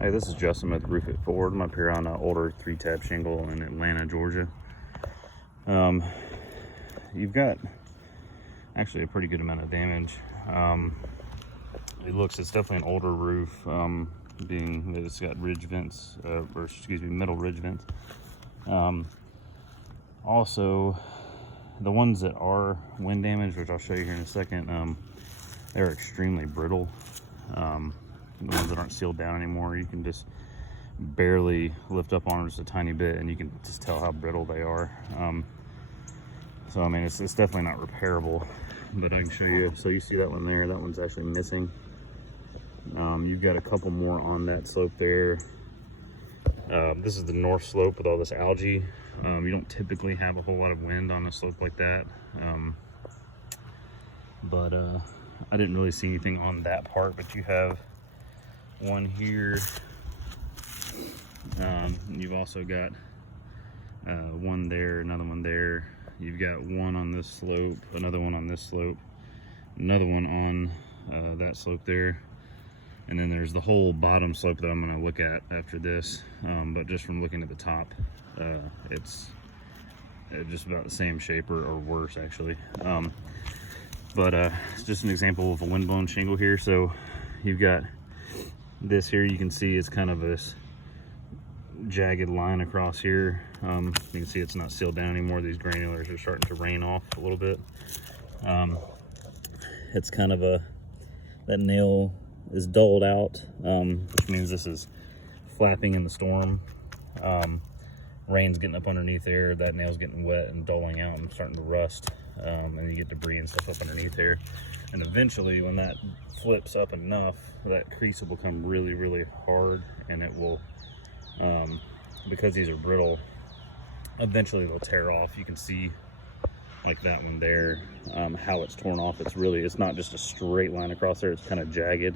Hey, this is Justin with Roof It Forward. I'm up here on an older 3-tab shingle in Atlanta, Georgia. You've got actually a pretty good amount of damage. It's definitely an older roof, being that it's got ridge vents, middle ridge vents. Also, the ones that are wind damaged, which I'll show you here in a second, they're extremely brittle. The ones that aren't sealed down anymore, you can just barely lift up on them just a tiny bit and you can just tell how brittle they are. So I mean, it's definitely not repairable, but I can show you. So you see that one there, that one's actually missing. You've got a couple more on that slope there. This is the north slope with all this algae. You don't typically have a whole lot of wind on a slope like that, but I didn't really see anything on that part. But you have one here. You've also got one there, another one there. You've got one on this slope, another one on this slope, another one on that slope there, and then there's the whole bottom slope that I'm going to look at after this. But just from looking at the top, it's just about the same shape or worse actually. But it's just an example of a windblown shingle here. So you've got this here, you can see it's kind of this jagged line across here. You can see it's not sealed down anymore. These granulars are starting to rain off a little bit. It's kind of that nail is dulled out, which means this is flapping in the storm. Rain's getting up underneath there, that nail's getting wet and dulling out and starting to rust, and you get debris and stuff up underneath there. And eventually, when that flips up enough, that crease will become really, really hard, and it will, because these are brittle, eventually they'll tear off. You can see, like that one there, how it's torn off. It's not just a straight line across there, it's kind of jagged.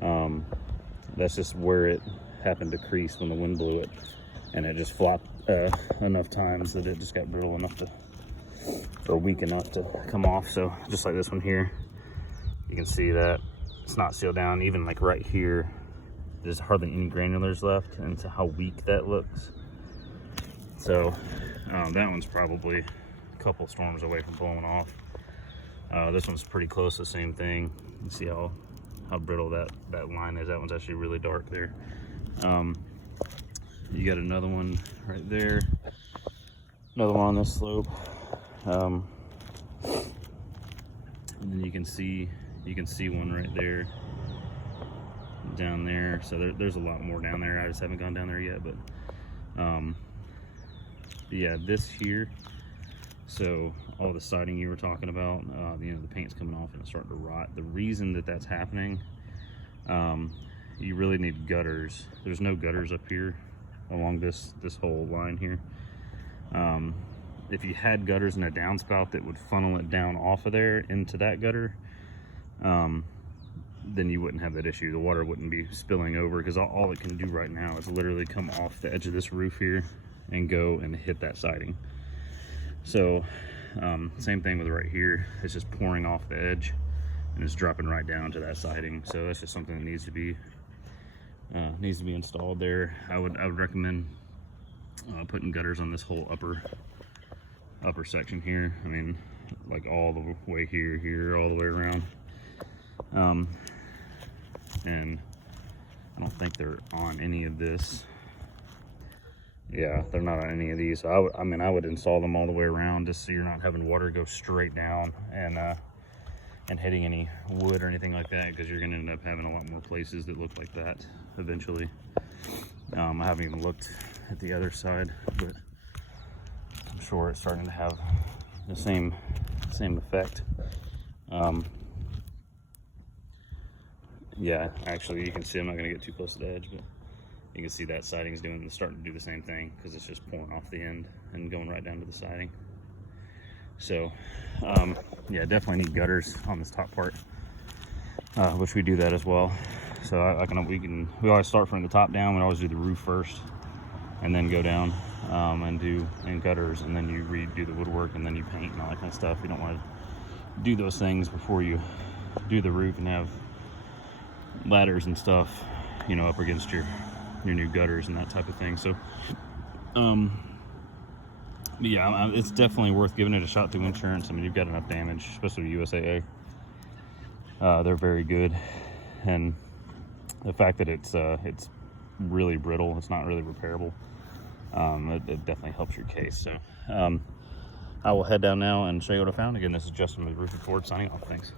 That's just where it happened to crease when the wind blew it, and it just flopped enough times that it just got brittle enough to, or weak enough to come off. So just like this one here, you can see that it's not sealed down. Even like right here, there's hardly any granulars left, and to how weak that looks. So that one's probably a couple storms away from blowing off. This one's pretty close, the same thing. You can see how brittle that line is. That one's actually really dark there. You got another one right there, another one on this slope, and then you can see one right there, down there. So there's a lot more down there. I just haven't gone down there yet, but yeah, this here. So all the siding you were talking about, the paint's coming off and it's starting to rot. The reason that that's happening, you really need gutters. There's no gutters up here along this whole line here. If you had gutters and a downspout that would funnel it down off of there into that gutter, then you wouldn't have that issue. The water wouldn't be spilling over, because all it can do right now is literally come off the edge of this roof here and go and hit that siding. So same thing with right here. It's just pouring off the edge and it's dropping right down to that siding. So that's just something that needs to be installed there. I would recommend putting gutters on this whole upper section here. I mean, like all the way here, all the way around. And I don't think they're on any of this. Yeah, they're not on any of these. So I would install them all the way around, just so you're not having water go straight down and hitting any wood or anything like that, because you're going to end up having a lot more places that look like that eventually. I haven't even looked at the other side, but I'm sure it's starting to have the same effect. Yeah, actually, you can see, I'm not going to get too close to the edge, but you can see that siding's starting to do the same thing, because it's just pouring off the end and going right down to the siding. So yeah, definitely need gutters on this top part, which we do that as well. So we always start from the top down. We always do the roof first and then go down and do gutters, and then you redo the woodwork, and then you paint and all that kind of stuff. You don't want to do those things before you do the roof and have ladders and stuff you know, up against your new gutters and that type of thing. So yeah, it's definitely worth giving it a shot through insurance. I mean, you've got enough damage, especially with USAA. They're very good, and the fact that it's really brittle, it's not really repairable, it definitely helps your case. So I will head down now and show you what I found. Again, this is Justin with Roofing Ford signing off. Thanks.